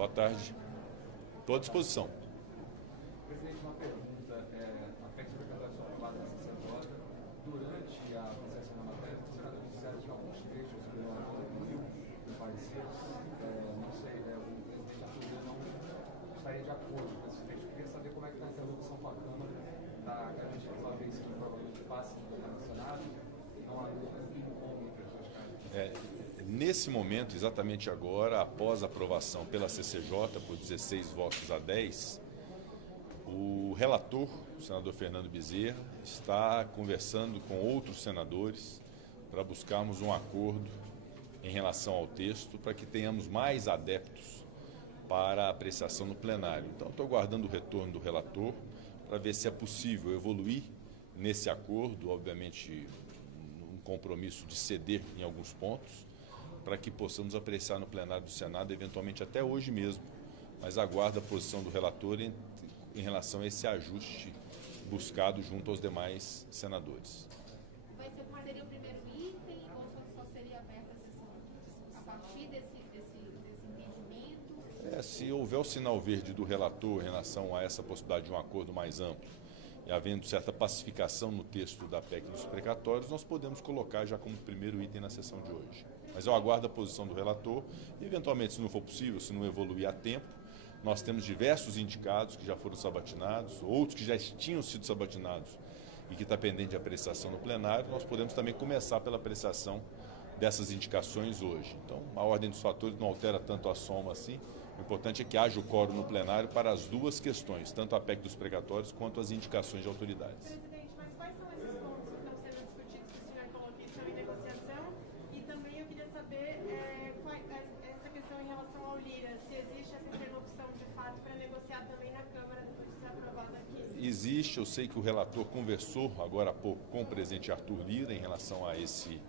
Boa tarde. Estou à disposição. Presidente, uma pergunta. A PEC sobre precatórios foi aprovada na CCJ. Durante a apreciação da matéria, os senadores disseram que alguns trechos do relator do parecer, não sei, o presidente Arthur não estaria de acordo com esse trecho. Eu queria saber como é que está essa evolução com a Câmara, da garantia que talvez que provavelmente passe no Senado, não há ping-pong entre as duas casas. Nesse momento, exatamente agora, após a aprovação pela CCJ por 16 votos a 10, o relator, o senador Fernando Bezerra, está conversando com outros senadores para buscarmos um acordo em relação ao texto, para que tenhamos mais adeptos para a apreciação no plenário. Então, estou aguardando o retorno do relator para ver se é possível evoluir nesse acordo, obviamente um compromisso de ceder em alguns pontos, para que possamos apreciar no plenário do Senado, eventualmente até hoje mesmo, mas aguardo a posição do relator em relação a esse ajuste buscado junto aos demais senadores. Seria o primeiro item ou só seria aberta a sessão a partir desse entendimento? Se houver o sinal verde do relator em relação a essa possibilidade de um acordo mais amplo, e havendo certa pacificação no texto da PEC dos precatórios, nós podemos colocar já como primeiro item na sessão de hoje. Mas eu aguardo a posição do relator e, eventualmente, se não for possível, se não evoluir a tempo, nós temos diversos indicados que já foram sabatinados, outros que já tinham sido sabatinados e que está pendente de apreciação no plenário, nós podemos também começar pela apreciação dessas indicações hoje. Então, a ordem dos fatores não altera tanto a soma assim. O importante é que haja o quórum no plenário para as duas questões, tanto a PEC dos precatórios quanto as indicações de autoridades. Presidente, mas quais são esses pontos que estão sendo discutidos que o senhor falou que estão em negociação? E também eu queria saber essa questão em relação ao Lira, se existe essa interlocução de fato para negociar também na Câmara depois de ser aprovado aqui. Existe, eu sei que o relator conversou agora há pouco com o presidente Arthur Lira em relação a esse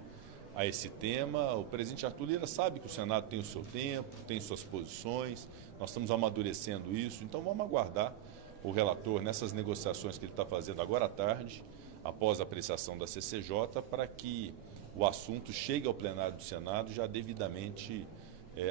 tema. O presidente Arthur Lira sabe que o Senado tem o seu tempo, tem suas posições, nós estamos amadurecendo isso, então vamos aguardar o relator nessas negociações que ele está fazendo agora à tarde, após a apreciação da CCJ, para que o assunto chegue ao plenário do Senado já devidamente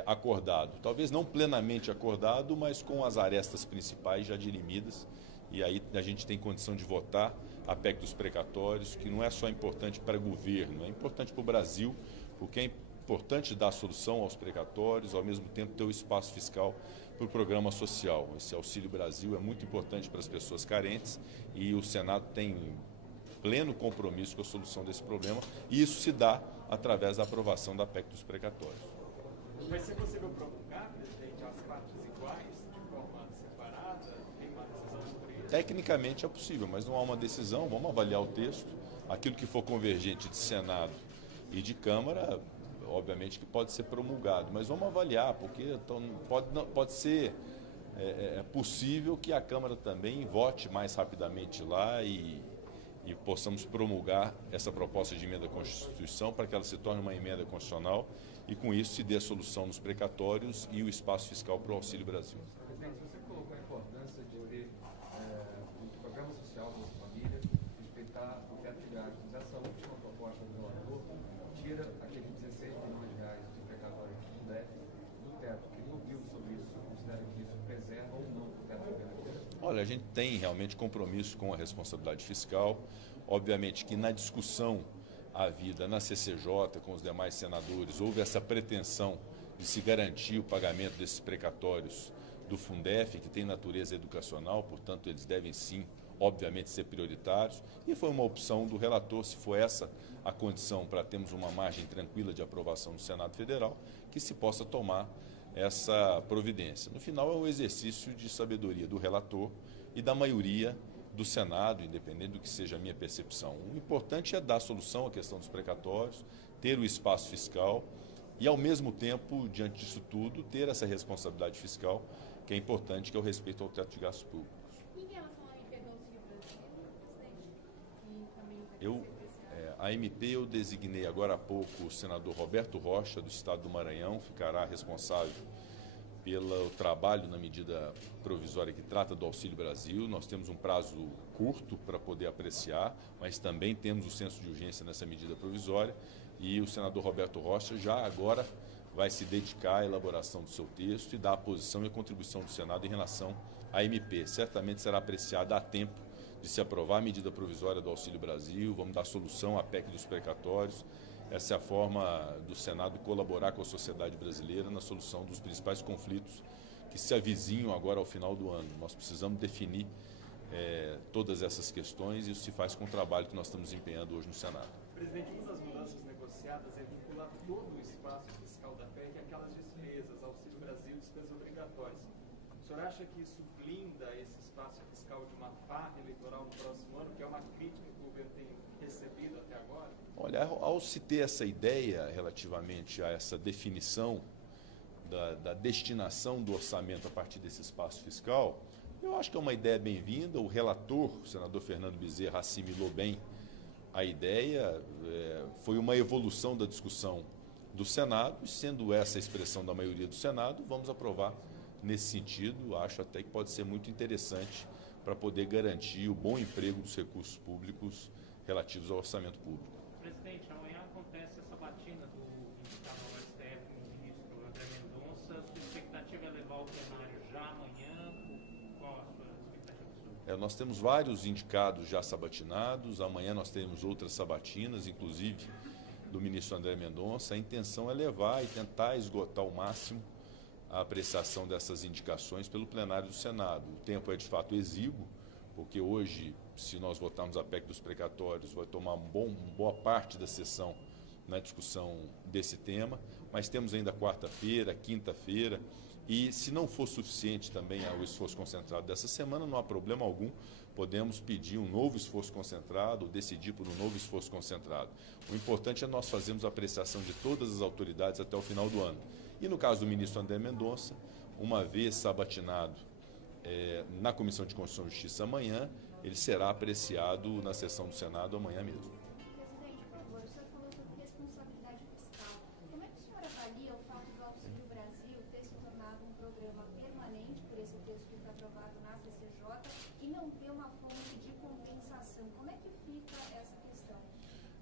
acordado. Talvez não plenamente acordado, mas com as arestas principais já dirimidas, e aí a gente tem condição de votar a PEC dos precatórios, que não é só importante para o governo, é importante para o Brasil, porque é importante dar solução aos precatórios, ao mesmo tempo ter o espaço fiscal para o programa social. Esse Auxílio Brasil é muito importante para as pessoas carentes e o Senado tem pleno compromisso com a solução desse problema, e isso se dá através da aprovação da PEC dos precatórios. Vai ser possível promulgar, presidente, as partes iguais, de forma separada? Tem uma decisão sobre isso? Tecnicamente é possível, mas não há uma decisão. Vamos avaliar o texto. Aquilo que for convergente de Senado e de Câmara, obviamente que pode ser promulgado, mas vamos avaliar, porque pode ser possível que a Câmara também vote mais rapidamente lá e possamos promulgar essa proposta de emenda à Constituição para que ela se torne uma emenda constitucional e com isso se dê a solução nos precatórios e o espaço fiscal para o Auxílio Brasil. Presidente, você colocou a importância de ter um programa social da família, respeitar o teto de gastos. Essa última proposta do relator tira aqueles 16 milhões de reais de precatório do Fundef do teto. Queria ouvir sobre isso. Você considera que isso preserva ou não o teto de gastos? Olha, a gente tem realmente compromisso com a responsabilidade fiscal. Obviamente que na discussão havida na CCJ com os demais senadores, houve essa pretensão de se garantir o pagamento desses precatórios do Fundef, que tem natureza educacional, portanto eles devem sim, obviamente, ser prioritários, e foi uma opção do relator, se for essa a condição para termos uma margem tranquila de aprovação no Senado Federal, que se possa tomar essa providência. No final é um exercício de sabedoria do relator e da maioria do Senado, independente do que seja a minha percepção. O importante é dar solução à questão dos precatórios, ter o espaço fiscal e, ao mesmo tempo, diante disso tudo, ter essa responsabilidade fiscal, que é importante, que é o respeito ao teto de gastos públicos. Em relação ao MP do Auxílio Brasil, presidente, que também vai ser A MP eu designei agora há pouco o senador Roberto Rocha, do estado do Maranhão, ficará responsável pelo trabalho na medida provisória que trata do Auxílio Brasil. Nós temos um prazo curto para poder apreciar, mas também temos o senso de urgência nessa medida provisória. e o senador Roberto Rocha já agora vai se dedicar à elaboração do seu texto e dar a posição e a contribuição do Senado em relação à MP. Certamente será apreciada a tempo de se aprovar a medida provisória do Auxílio Brasil, vamos dar solução à PEC dos precatórios. Essa é a forma do Senado colaborar com a sociedade brasileira na solução dos principais conflitos que se avizinham agora ao final do ano. Nós precisamos definir todas essas questões e isso se faz com o trabalho que nós estamos empenhando hoje no Senado. Presidente, uma das mudanças negociadas é vincular todo o espaço fiscal da PEC àquelas despesas, Auxílio Brasil, despesas obrigatórias. O senhor acha que isso blinda esse espaço fiscal de uma farra eleitoral no próximo ano, que é uma crítica que o governo tem recebido até agora? Olha, ao se ter essa ideia relativamente a essa definição da destinação do orçamento a partir desse espaço fiscal, eu acho que é uma ideia bem-vinda. O relator, o senador Fernando Bezerra, assimilou bem a ideia, foi uma evolução da discussão do Senado, e sendo essa a expressão da maioria do Senado, vamos aprovar nesse sentido. Acho até que pode ser muito interessante para poder garantir o bom emprego dos recursos públicos relativos ao orçamento público. Presidente, amanhã acontece essa batina do indicado ao STF no ministro André Mendonça. Sua expectativa é levar o plenário já amanhã? Qual a sua expectativa? Nós temos vários indicados já sabatinados, amanhã nós teremos outras sabatinas, inclusive do ministro André Mendonça. A intenção é levar e tentar esgotar ao máximo a apreciação dessas indicações pelo plenário do Senado. O tempo é de fato exíguo, porque hoje, se nós votarmos a PEC dos precatórios, vai tomar boa parte da sessão na discussão desse tema, mas temos ainda quarta-feira, quinta-feira, e se não for suficiente também o esforço concentrado dessa semana, não há problema algum, podemos pedir um novo esforço concentrado, ou decidir por um novo esforço concentrado. O importante é nós fazermos a apreciação de todas as autoridades até o final do ano. E no caso do ministro André Mendonça, uma vez sabatinado na Comissão de Constituição e Justiça amanhã, ele será apreciado na sessão do Senado amanhã mesmo. Presidente, por favor, o senhor falou sobre responsabilidade fiscal. Como é que o senhor avalia o fato do Auxílio Brasil ter se tornado um programa permanente por esse texto que foi aprovado na CCJ e não ter uma fonte de compensação? Como é que fica essa questão?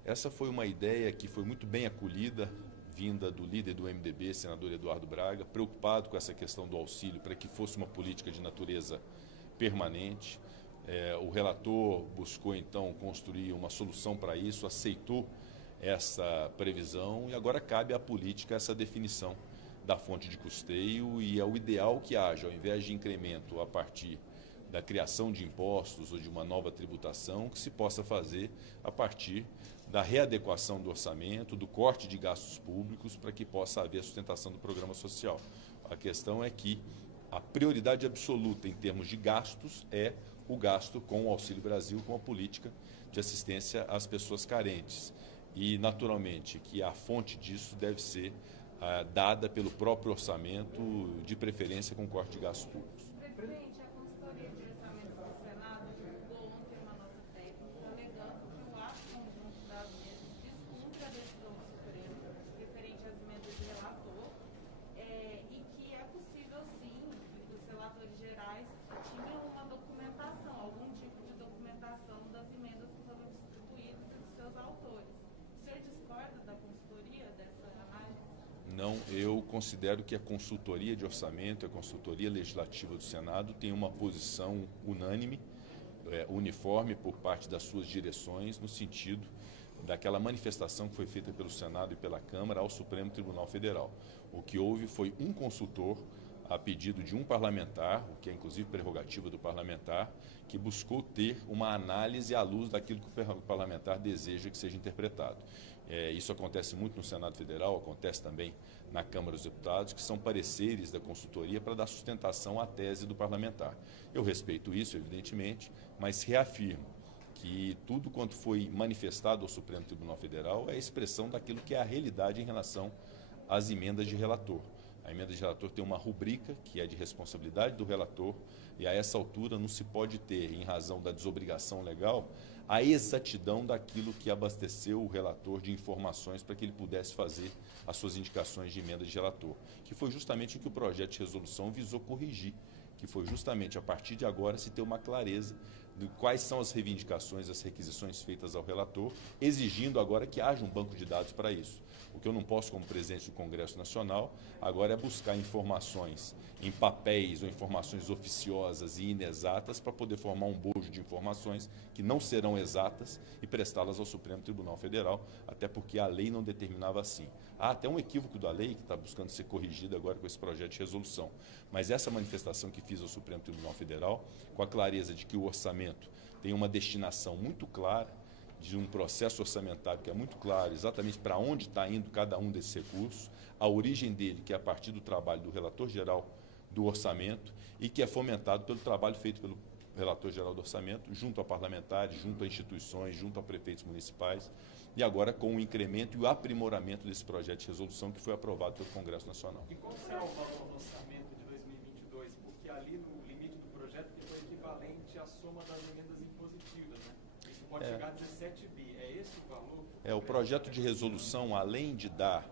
Essa foi uma ideia que foi muito bem acolhida, vinda do líder do MDB, senador Eduardo Braga, preocupado com essa questão do auxílio para que fosse uma política de natureza permanente. O relator buscou, então, construir uma solução para isso, aceitou essa previsão e agora cabe à política essa definição da fonte de custeio e é o ideal que haja, ao invés de incremento a partir da criação de impostos ou de uma nova tributação, que se possa fazer a partir da readequação do orçamento, do corte de gastos públicos, para que possa haver a sustentação do programa social. A questão é que a prioridade absoluta em termos de gastos é o gasto com o Auxílio Brasil, com a política de assistência às pessoas carentes. E, naturalmente, que a fonte disso deve ser dada pelo próprio orçamento, de preferência com corte de gastos públicos. Presidente, a consultoria de orçamento do Senado divulgou ontem uma nota técnica alegando que o ato conjunto das mesas descumpre a decisão do Supremo referente às emendas de relator e que é possível, sim, que os relatores gerais tinham uma documentação, algum tipo de documentação das emendas que foram distribuídas e dos seus autores. O senhor discorda da consultoria dessa análise? Não, eu considero que a consultoria de orçamento, a consultoria legislativa do Senado tem uma posição unânime, uniforme por parte das suas direções, no sentido daquela manifestação que foi feita pelo Senado e pela Câmara ao Supremo Tribunal Federal. O que houve foi um consultor, a pedido de um parlamentar, o que é inclusive prerrogativa do parlamentar, que buscou ter uma análise à luz daquilo que o parlamentar deseja que seja interpretado. Isso acontece muito no Senado Federal, acontece também na Câmara dos Deputados, que são pareceres da consultoria para dar sustentação à tese do parlamentar. Eu respeito isso, evidentemente, mas reafirmo que tudo quanto foi manifestado ao Supremo Tribunal Federal é a expressão daquilo que é a realidade em relação às emendas de relator. A emenda de relator tem uma rubrica, que é de responsabilidade do relator, e a essa altura não se pode ter, em razão da desobrigação legal, a exatidão daquilo que abasteceu o relator de informações para que ele pudesse fazer as suas indicações de emenda de relator, que foi justamente o que o projeto de resolução visou corrigir, que foi justamente a partir de agora se ter uma clareza de quais são as reivindicações, as requisições feitas ao relator, exigindo agora que haja um banco de dados para isso. O que eu não posso, como presidente do Congresso Nacional, agora é buscar informações em papéis ou informações oficiosas e inexatas para poder formar um bojo de informações que não serão exatas e prestá-las ao Supremo Tribunal Federal, até porque a lei não determinava assim. Há até um equívoco da lei que está buscando ser corrigido agora com esse projeto de resolução. Mas essa manifestação que fiz ao Supremo Tribunal Federal, com a clareza de que o orçamento tem uma destinação muito clara, de um processo orçamentário que é muito claro exatamente para onde está indo cada um desses recursos, a origem dele, que é a partir do trabalho do relator-geral do orçamento e que é fomentado pelo trabalho feito pelo relator-geral do orçamento, junto a parlamentares, junto a instituições, junto a prefeitos municipais, e agora com o incremento e o aprimoramento desse projeto de resolução que foi aprovado pelo Congresso Nacional. E qual será o valor do orçamento de 2022? Porque ali no limite do projeto que foi equivalente à soma das emendas impositivas, né? Isso pode chegar a 17 bi. É esse o valor? O projeto de resolução, além de dar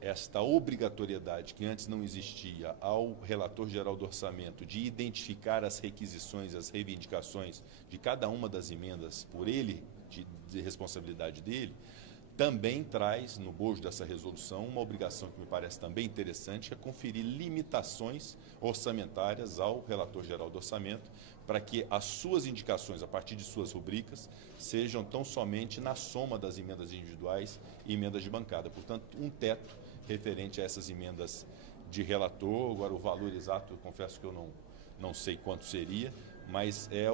esta obrigatoriedade que antes não existia ao relator-geral do orçamento de identificar as requisições, as reivindicações de cada uma das emendas por ele, de responsabilidade dele, também traz no bojo dessa resolução uma obrigação que me parece também interessante, que é conferir limitações orçamentárias ao relator-geral do orçamento, para que as suas indicações, a partir de suas rubricas, sejam tão somente na soma das emendas individuais e emendas de bancada. Portanto, um teto referente a essas emendas de relator. Agora, o valor exato, eu confesso que eu não sei quanto seria, mas é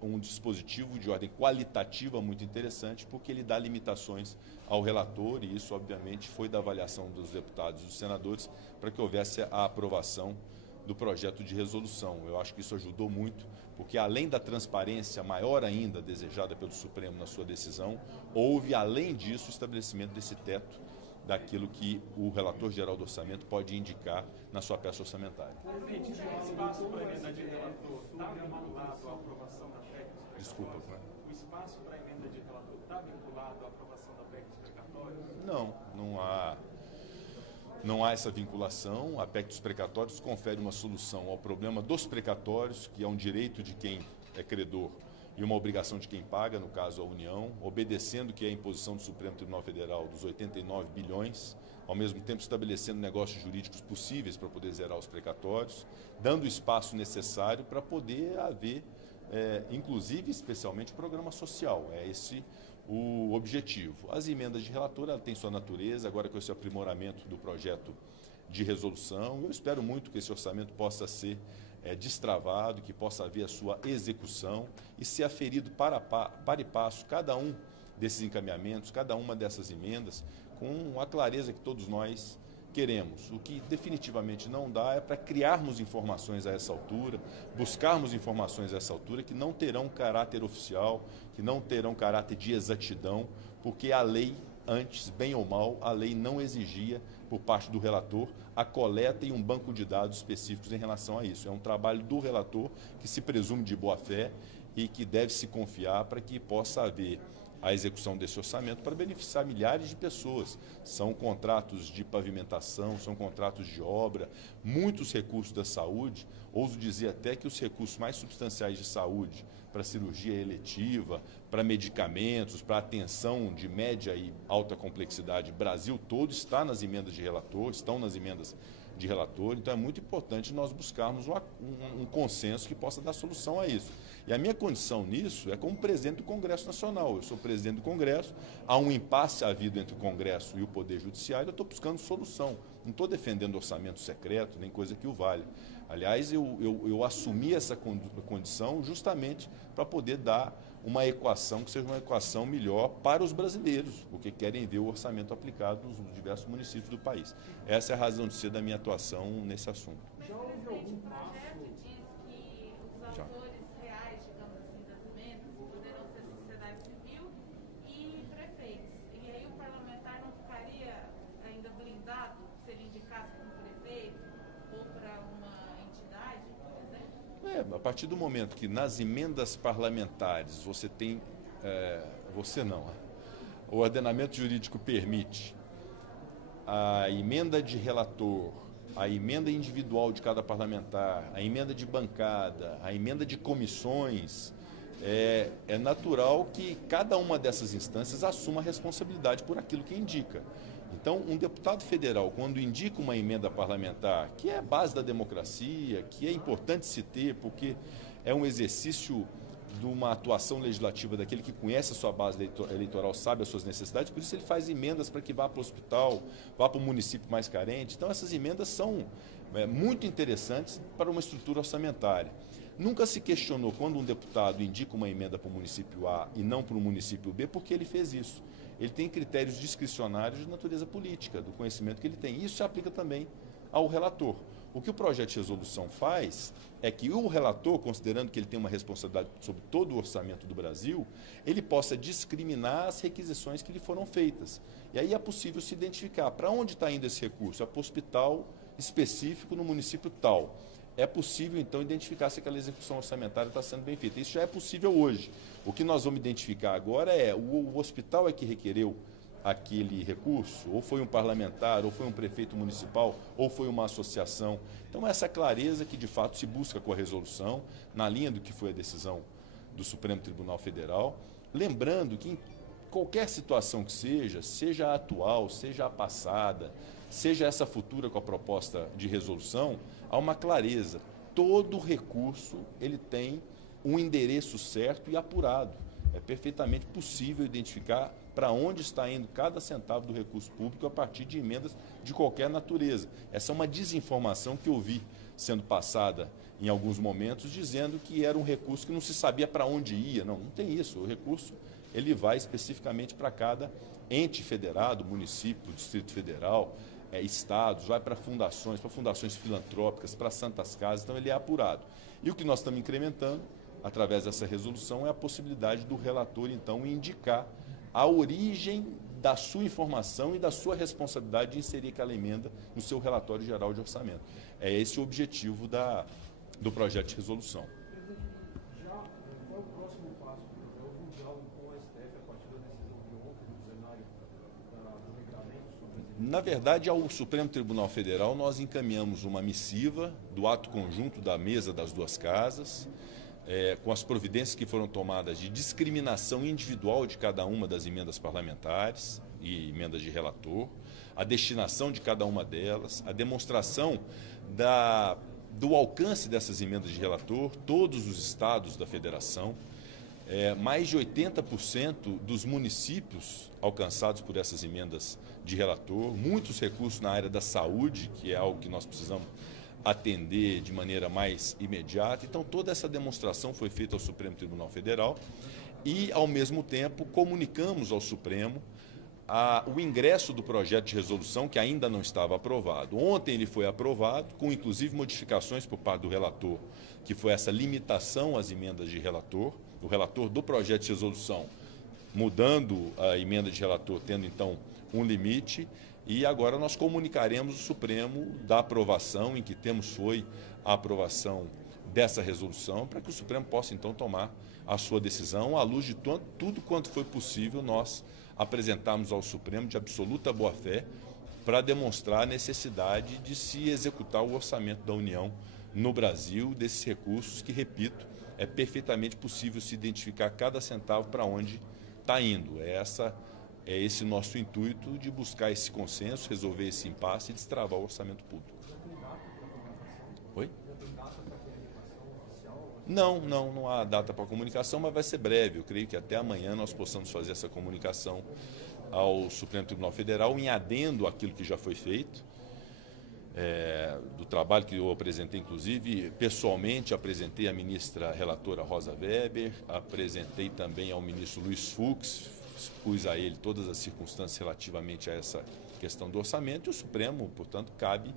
um dispositivo de ordem qualitativa muito interessante, porque ele dá limitações ao relator, e isso, obviamente, foi da avaliação dos deputados e dos senadores para que houvesse a aprovação do projeto de resolução. Eu acho que isso ajudou muito, porque além da transparência maior ainda desejada pelo Supremo na sua decisão, houve, além disso, o estabelecimento desse teto daquilo que o relator-geral do orçamento pode indicar na sua peça orçamentária. Presidente, o espaço para a emenda de relator está vinculado à aprovação da PEC dos precatórios? Desculpa, Flávio. O espaço para a emenda de relator está vinculado à aprovação da PEC dos precatórios? Não há essa vinculação. A PEC dos precatórios confere uma solução ao problema dos precatórios, que é um direito de quem é credor e uma obrigação de quem paga, no caso a União, obedecendo que é a imposição do Supremo Tribunal Federal dos 89 bilhões, ao mesmo tempo estabelecendo negócios jurídicos possíveis para poder zerar os precatórios, dando o espaço necessário para poder haver, inclusive, especialmente, programa social. É esse o objetivo. As emendas de relator, ela tem sua natureza, agora com esse aprimoramento do projeto de resolução, eu espero muito que esse orçamento possa ser destravado, que possa haver a sua execução e ser aferido para e passo cada um desses encaminhamentos, cada uma dessas emendas, com a clareza que todos nós queremos. O que definitivamente não dá é para criarmos informações a essa altura, buscarmos informações a essa altura que não terão caráter oficial, que não terão caráter de exatidão, porque a lei, antes, bem ou mal, a lei não exigia, por parte do relator, a coleta e um banco de dados específicos em relação a isso. É um trabalho do relator que se presume de boa-fé e que deve se confiar para que possa haver a execução desse orçamento para beneficiar milhares de pessoas. São contratos de pavimentação, são contratos de obra, muitos recursos da saúde, ouso dizer até que os recursos mais substanciais de saúde, para cirurgia eletiva, para medicamentos, para atenção de média e alta complexidade, Brasil todo está nas emendas de relator, estão nas emendas de relator, então é muito importante nós buscarmos um consenso que possa dar solução a isso. E a minha condição nisso é como presidente do Congresso Nacional. Eu sou presidente do Congresso, há um impasse havido entre o Congresso e o Poder Judiciário, eu estou buscando solução. Não estou defendendo orçamento secreto, nem coisa que o valha. Aliás, eu assumi essa condição justamente para poder dar uma equação que seja uma equação melhor para os brasileiros, porque querem ver o orçamento aplicado nos diversos municípios do país. Essa é a razão de ser da minha atuação nesse assunto. Mas, presidente, o projeto diz que os autores reais, digamos assim, das emendas poderão ser sociedade civil e prefeitos. E aí o parlamentar não ficaria ainda blindado se ele indicasse para um prefeito ou para uma entidade, por exemplo? A partir do momento que nas emendas parlamentares você tem, o ordenamento jurídico permite a emenda de relator, a emenda individual de cada parlamentar, a emenda de bancada, a emenda de comissões, é natural que cada uma dessas instâncias assuma a responsabilidade por aquilo que indica. Então, um deputado federal, quando indica uma emenda parlamentar, que é a base da democracia, que é importante se ter, porque é um exercício de uma atuação legislativa daquele que conhece a sua base eleitoral, sabe as suas necessidades, por isso ele faz emendas para que vá para o hospital, vá para o município mais carente. Então, essas emendas são muito interessantes para uma estrutura orçamentária. Nunca se questionou quando um deputado indica uma emenda para o município A e não para o município B, porque ele fez isso. Ele tem critérios discricionários de natureza política, do conhecimento que ele tem. Isso se aplica também ao relator. O que o projeto de resolução faz é que o relator, considerando que ele tem uma responsabilidade sobre todo o orçamento do Brasil, ele possa discriminar as requisições que lhe foram feitas. E aí é possível se identificar para onde está indo esse recurso. É para o hospital específico no município tal. É possível, então, identificar se aquela execução orçamentária está sendo bem feita. Isso já é possível hoje. O que nós vamos identificar agora é o hospital é que requereu aquele recurso, ou foi um parlamentar, ou foi um prefeito municipal, ou foi uma associação. Então, essa clareza que, de fato, se busca com a resolução, na linha do que foi a decisão do Supremo Tribunal Federal, lembrando que em qualquer situação que seja a atual, seja a passada, seja essa futura com a proposta de resolução, há uma clareza. Todo recurso ele tem um endereço certo e apurado. É perfeitamente possível identificar para onde está indo cada centavo do recurso público a partir de emendas de qualquer natureza. Essa é uma desinformação que eu vi sendo passada em alguns momentos, dizendo que era um recurso que não se sabia para onde ia. Não, não tem isso. O recurso ele vai especificamente para cada ente federado, município, Distrito Federal, estados, vai para fundações filantrópicas, para santas casas, então ele é apurado. E o que nós estamos incrementando, através dessa resolução, é a possibilidade do relator, então, indicar a origem da sua informação e da sua responsabilidade de inserir aquela emenda no seu relatório geral de orçamento. É esse o objetivo do projeto de resolução. Já, qual é o próximo passo? Houve um diálogo com o STF a partir da decisão de ontem no plenário do regulamento sobre... Na verdade, ao Supremo Tribunal Federal, nós encaminhamos uma missiva do ato conjunto da mesa das duas casas, com as providências que foram tomadas de discriminação individual de cada uma das emendas parlamentares e emendas de relator, a destinação de cada uma delas, a demonstração do alcance dessas emendas de relator, todos os estados da federação, mais de 80% dos municípios alcançados por essas emendas de relator, muitos recursos na área da saúde, que é algo que nós precisamos atender de maneira mais imediata. Então, toda essa demonstração foi feita ao Supremo Tribunal Federal e, ao mesmo tempo, comunicamos ao Supremo o ingresso do projeto de resolução, que ainda não estava aprovado. Ontem ele foi aprovado, com inclusive modificações por parte do relator, que foi essa limitação às emendas de relator, o relator do projeto de resolução mudando a emenda de relator, tendo então um limite. E agora nós comunicaremos o Supremo da aprovação, em que temos foi a aprovação dessa resolução, para que o Supremo possa então tomar a sua decisão, à luz de tudo quanto foi possível nós apresentarmos ao Supremo de absoluta boa-fé para demonstrar a necessidade de se executar o orçamento da União no Brasil, desses recursos que, repito, é perfeitamente possível se identificar cada centavo para onde está indo. É esse nosso intuito de buscar esse consenso, resolver esse impasse e destravar o orçamento público. Oi? Não há data para comunicação, mas vai ser breve. Eu creio que até amanhã nós possamos fazer essa comunicação ao Supremo Tribunal Federal, em adendo àquilo que já foi feito, do trabalho que eu apresentei, inclusive, pessoalmente apresentei à ministra relatora Rosa Weber, apresentei também ao ministro Luiz Fux, expus a ele todas as circunstâncias relativamente a essa questão do orçamento, e o Supremo, portanto, cabe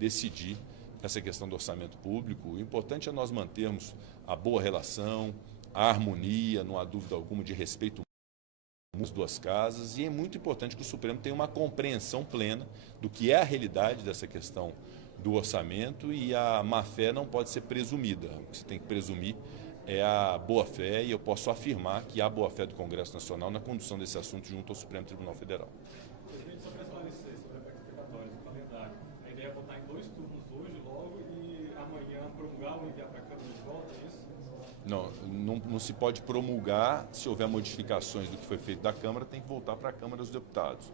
decidir essa questão do orçamento público. O importante é nós mantermos a boa relação, a harmonia, não há dúvida alguma, de respeito às duas casas, e é muito importante que o Supremo tenha uma compreensão plena do que é a realidade dessa questão do orçamento, e a má-fé não pode ser presumida. O que se tem que presumir é a boa-fé, e eu posso afirmar que há boa-fé do Congresso Nacional na condução desse assunto junto ao Supremo Tribunal Federal. Presidente, só para esclarecer sobre a PEC explicatória do calendário, a ideia é votar em 2 turnos hoje, logo, e amanhã promulgar ou enviar para a Câmara de volta, é isso? Não se pode promulgar. Se houver modificações do que foi feito da Câmara, tem que voltar para a Câmara dos Deputados.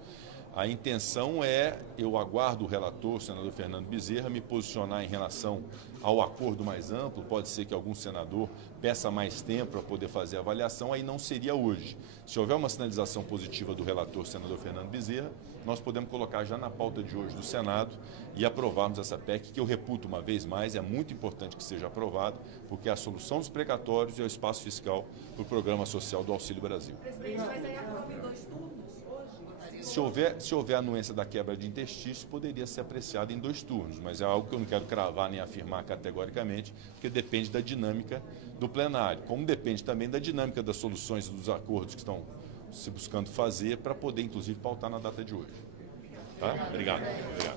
A intenção é, eu aguardo o relator, o senador Fernando Bezerra, me posicionar em relação ao acordo mais amplo. Pode ser que algum senador peça mais tempo para poder fazer a avaliação, aí não seria hoje. Se houver uma sinalização positiva do relator, senador Fernando Bezerra, nós podemos colocar já na pauta de hoje do Senado e aprovarmos essa PEC, que eu reputo uma vez mais, é muito importante que seja aprovado, porque é a solução dos precatórios e é o espaço fiscal para o Programa Social do Auxílio Brasil. Presidente, mas aí aprova em 2 turnos hoje? Se houver anuência da quebra de interstício, poderia ser apreciado em 2 turnos, mas é algo que eu não quero cravar nem afirmar categoricamente, porque depende da dinâmica do plenário, como depende também da dinâmica das soluções dos acordos que estão se buscando fazer, para poder, inclusive, pautar na data de hoje. Tá? Obrigado. Obrigado.